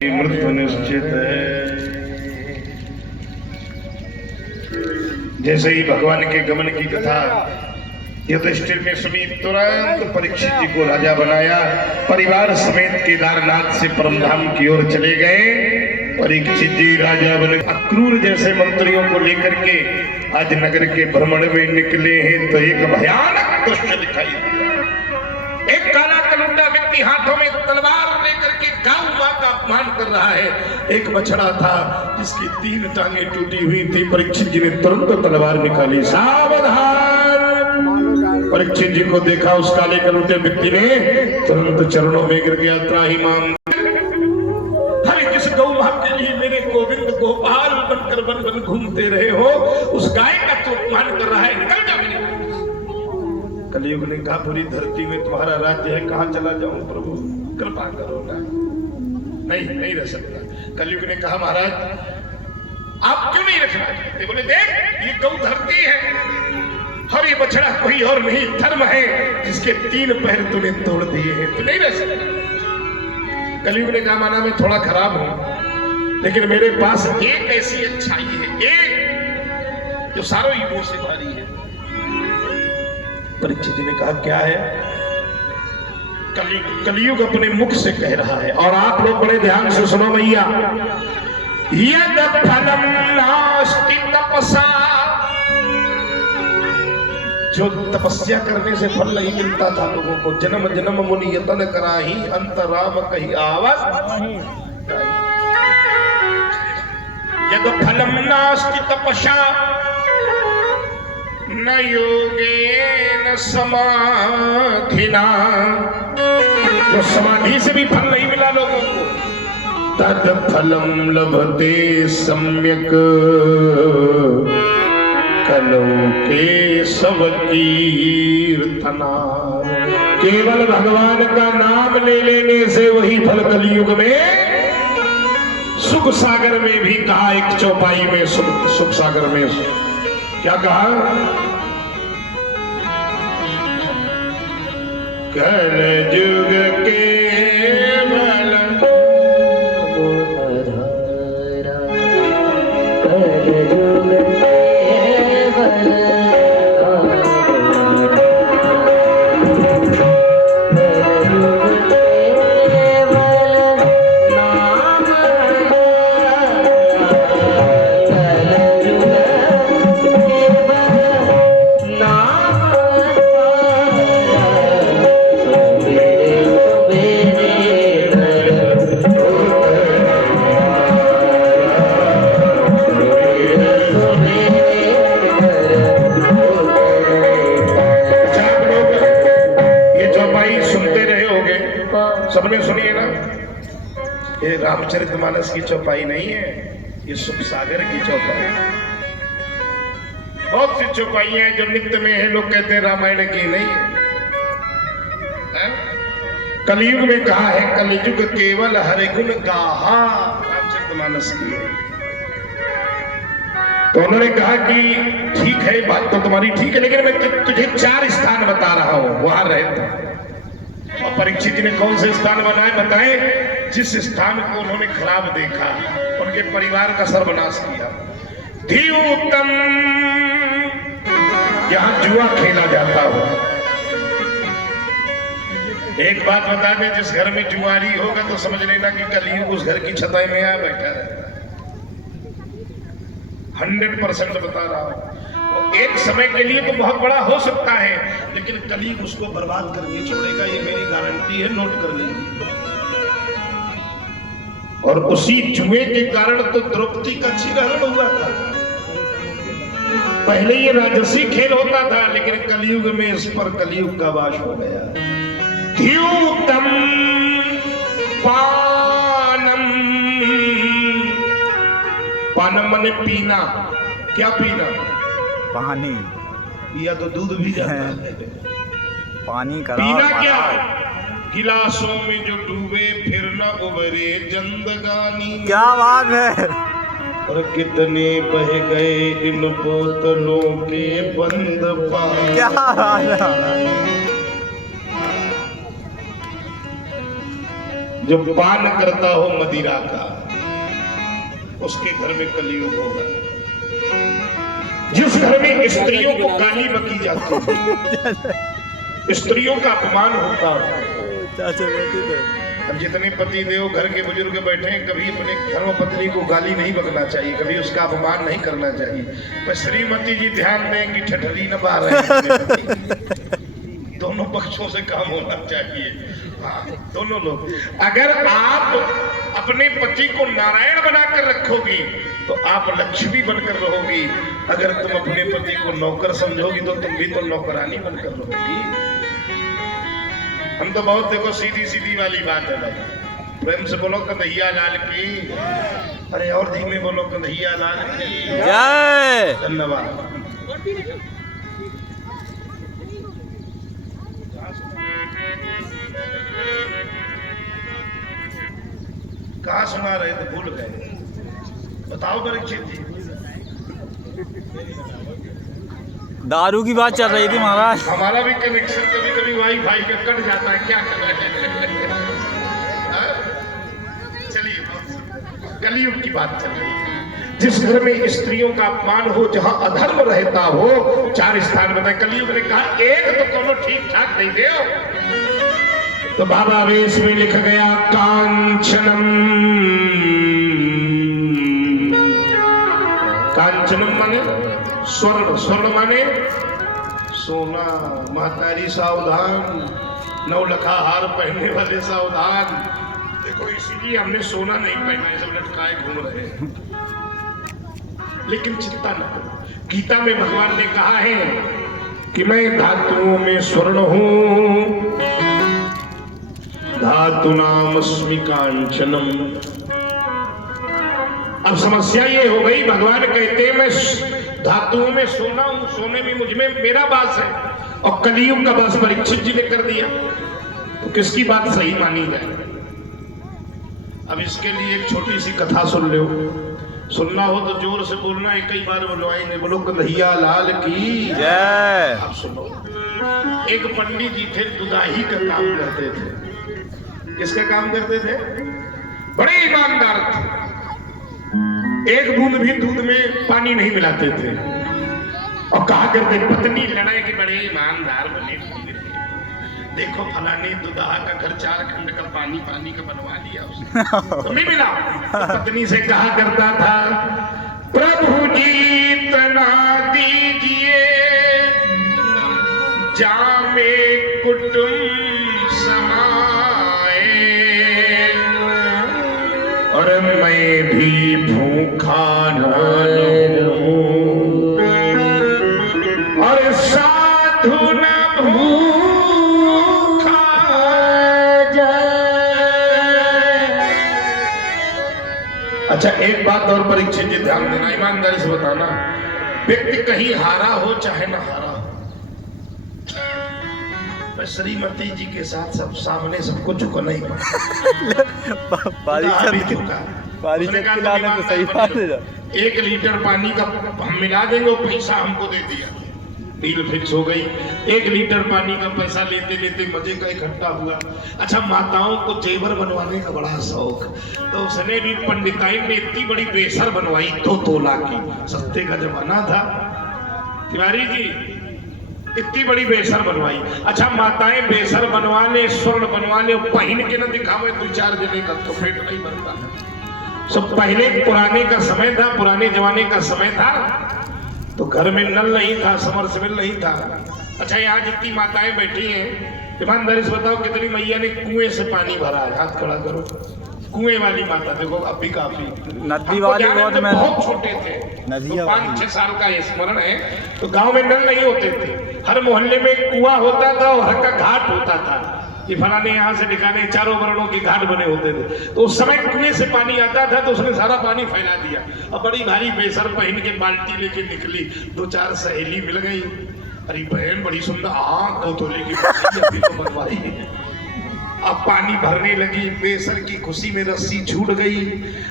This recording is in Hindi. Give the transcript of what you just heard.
मृत्यु निश्चित है। जैसे ही भगवान के गमन की कथा युधिष्ठिर ने सुनी, तुरंत परीक्षित जी को राजा बनाया। परिवार समेत केदारनाथ से परमधाम की ओर चले गए। परीक्षित जी राजा बने। अक्रूर जैसे मंत्रियों को लेकर के आज नगर के भ्रमण में निकले हैं तो एक भयानक दृश्य दिखाई दिया। एक काला कलुंडा व्यक्ति हाथों में तलवार लेकर के गौ मां का अपमान कर रहा है। एक बछड़ा था जिसकी 3 टांगे टूटी हुई थी। परीक्षित जी ने तुरंत तलवार निकाली। सावधान! परीक्षित जी को देखा उस काले कलुंडे व्यक्ति ने, तुरंत चरणों में गिर गया। त्राहिमाम, हर जिस गौ मां के लिए मेरे गोविंद गोपाल बनकर वन वन घूमते रहे हो, उस गाय का तो अपमान कर रहा है। निकल जा मेरे। कलयुग ने कहा, पूरी धरती में तुम्हारा राज्य है, कहां चला जाऊं प्रभु, कृपा करो ना। नहीं रह सकता। कलयुग ने कहा, महाराज आप क्यों नहीं रखना चाहते? बोले, देख ये गौ धरती है और ये बछड़ा कोई और नहीं, धर्म है जिसके 3 पैर तूने तोड़ दिए हैं, तू नहीं रह सकता। कलयुग ने कहा, माना मैं थोड़ा खराब हूं, लेकिन मेरे पास एक ऐसी अच्छाई है, एक जो सारों युगों से भारी है। परीक्षित जी ने कहा, क्या है? कलयुग अपने मुख से कह रहा है, और आप लोग बड़े ध्यान से सुनो भैया। यद फलम नास्ति तपसा, जो तपस्या करने से फल नहीं मिलता था लोगों को, जन्म जन्म मुनि यतन कराही, अंत राम कही आवाज। यद फलम नास्ति तपसा न योगेन समाधिना, जो समाधि से भी फल नहीं मिला लोगों को, तद फलम लभते सम्यक कलौ केशव कीर्तना। केवल भगवान का नाम ले लेने से वही फल कलयुग में सुख सागर में भी कहा। एक चौपाई में सुख सागर में क्या कहा? कल युग केवल सबने सुनिए ना। ये रामचरितमानस की चौपाई नहीं है, ये सुख सागर की चौपाई है। बहुत सी चौपाई हैं जो नित्य में है, लोग कहते हैं रामायण की नहीं है। कलयुग में कहा है, कलयुग केवल हरि गुण गाहा, रामचरितमानस की है। तो उन्होंने कहा कि ठीक है, बात तो तुम्हारी ठीक है, लेकिन मैं तुझे 4 स्थान बता रहा हूं, वहां रहता। और परीक्षित जी ने कौन से स्थान बताए? जिस स्थान को उन्होंने खराब देखा, उनके परिवार का सर्वनाश किया। धीउतम, यहां जुआ खेला जाता हो। एक बात बता दें, जिस घर में जुआरी होगा तो समझ लेना कि कलयुग उस घर की छताई में आ बैठा रहता है। 100% बता रहा हूं। एक समय के लिए तो बहुत बड़ा हो सकता है, लेकिन कलयुग उसको बर्बाद करके छोड़ेगा, ये मेरी गारंटी है, नोट कर लीजिए। और उसी जुए के कारण तो द्रौपदी का चीरहरण हुआ था। पहले ये राजसी खेल होता था, लेकिन कलयुग में इस पर कलयुग का वास हो गया। ध्यूतम पानम, पानम माने पीना। क्या पीना? पानी। पिया तो दूध भी जाता है, पानी का पीना क्या? गिलासों में जो डूबे फिर न उबरे जिंदगानी। क्या बात है। और कितने बह गए इन बोतलों के बंद पानी। क्या बात है। जो पान करता हो मदिरा का, उसके घर में कलयुग होगा। जिस घर में स्त्रियों को गाली बकी जाती है, स्त्रियों का अपमान होता है। अब जितने पति देव घर के बुजुर्ग बैठे हैं, कभी अपने धर्मपत्नी को गाली नहीं बकना चाहिए, कभी उसका अपमान नहीं करना चाहिए। पर श्रीमती जी ध्यान दें कि ठठरी न पा रहे हैं। दोनों पक्षों से काम होना चाहिए। हाँ, दोनों लोग। अगर आप अपने पति को नारायण बनाकर रखोगी तो आप लक्ष्मी बनकर रहोगी। अगर तुम अपने पति को नौकर समझोगी तो तुम भी तो नौकरानी बनकर रहोगी। हम तो बहुत देखो सीधी सीधी वाली बात है भाई। प्रेम से बोलो कन्हैया लाल की। अरे और धीमे बोलो कन्हैया लाल की जय। धन्यवाद। कहाँ सुना रहे थे, भूल गए। बताओ परीक्षित जी। दारू की बात चल रही थी महाराज। हमारा भी कनेक्शन कभी कभी वाईफाई का कट जाता है, क्या कर रहे हैं। चलिए, कलयुग की बात चल रही है। जिस घर में स्त्रियों का अपमान हो, जहां अधर्म रहता हो, 4 स्थान बताए। कलयुग ने कहा एक तो कोनो ठीक ठाक नहीं दे। तो बाबा वेश में लिख गया कांचनम। कांचनम माने स्वर्ण, स्वर्ण माने सोना। महतारी सावधान, 9 लखा हार पहनने वाले सावधान। देखो इसीलिए हमने सोना नहीं पहना है, सब लटकाए घूम रहे हैं। लेकिन चिंता न करो, गीता में भगवान ने कहा है कि मैं धातुओं में स्वर्ण हूं, धातु नामस्मि कांचनम। अब समस्या ये हो गई, भगवान कहते हैं मैं धातुओं में सोना हूं, सोने में मुझ में मेरा वास है, और कलयुग का वास परीक्षित जी ने कर दिया। तो किसकी बात सही मानी जाए? अब इसके लिए एक छोटी सी कथा सुन लो। सुनना हो तो जोर से बोलना, एक ही बार बुलवाएंगे। बोलो कन्हैया लाल की जय। आप सुनो। एक पंडित जी थे, दुदाही का काम करते थे। किसका काम करते थे? बड़े ईमानदार थे। एक बूंद भी दूध में पानी नहीं मिलाते थे, और कहा करते पत्नी लड़ाई के बड़े ईमानदार बने। देखो फलाने दुदाहा का घर 4 खंड का पानी पानी का बनवा लिया उसने, तो नहीं मिला। तो पत्नी से कहा करता था, प्रभु जी तना दीजिए, जामे कुटुंब समाए, और मैं भी भूखा न रहूं, और साधु न भूखा जाए। अच्छा एक बात और परीक्षित जी ध्यान देना, ईमानदारी से बताना। व्यक्ति कहीं हारा हो चाहे ना हारा हो, श्रीमती जी के साथ सब सामने सबको झुकना ही पड़ा। 1 लीटर पानी का हम मिला देंगे, पैसा हमको दे दिया, डील फिक्स हो गई। 1 लीटर पानी का पैसा लेते लेते मजे का इकट्ठा हुआ। अच्छा माताओं को जेवर बनवाने का बड़ा शौक, तो उसने भी पंडिताई में इतनी बड़ी बेसर बनवाई, 2 तोला की। सस्ते का जमाना था तिवारी जी, इतनी बड़ी बेसर बनवाई। अच्छा माताएं बेसर बनवा ले, स्वर्ण बनवा ले, पहन के न दिखावे 2-4 जने का, तो पेट नहीं भरता। सब पहले पुराने का समय था, पुराने जमाने का समय था, तो घर में नल नहीं था, समरसेबल नहीं था। अच्छा यहाँ जितनी माताएं बैठी हैं, ईमानदारी से बताओ कितनी मैया ने कुएं से पानी भरा है? हाथ खड़ा करो। कुएं वाली माता देखो, अब भी काफी। नदी वाली बहुत छोटे थे, तो 5-6 साल का ये स्मरण है। तो गांव में नल नहीं होते थे, हर मोहल्ले में कुआं होता था और हर का घाट होता था। ये फलाने यहाँ से दिखाने चारों वर्णों के घाट बने होते थे। तो उस समय कुएं से पानी आता था, तो उसने सारा पानी फैला दिया, और बड़ी भारी बेसर पहन के बाल्टी लेके निकली। 2-4 सहेली मिल गई, अरे बहन बड़ी सुंदर, हाँ 2 तोले की अभी तो बनवाई। अब पानी भरने लगी, बेसर की खुशी में रस्सी छूट गई।